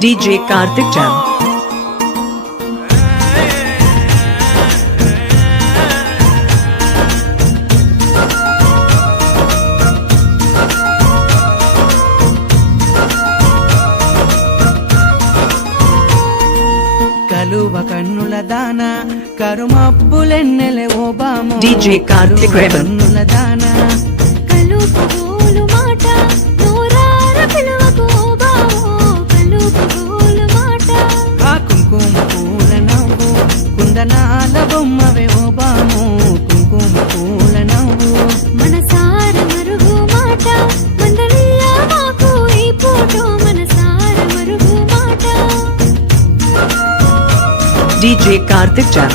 DJ Karthik Jam. కలువ కన్నుల దాన కరుమబ్బులెన్నెలే ఓబాము DJ Karthik కన్నుల దాన కలుపుగోలు మాట నోరార పిలువకు ఓబాము కలుపుగోలు మాట ఆ కుంకుమ పూల నవ్వు కుందనాల బొమ్మవే ఓబాము కుంకుమ పూల నవ్వు మనసార మరుగు మాట మందలియ మాకు ఈ ఫోటో మనసార మరుగు మాట DJ Karthik Jam.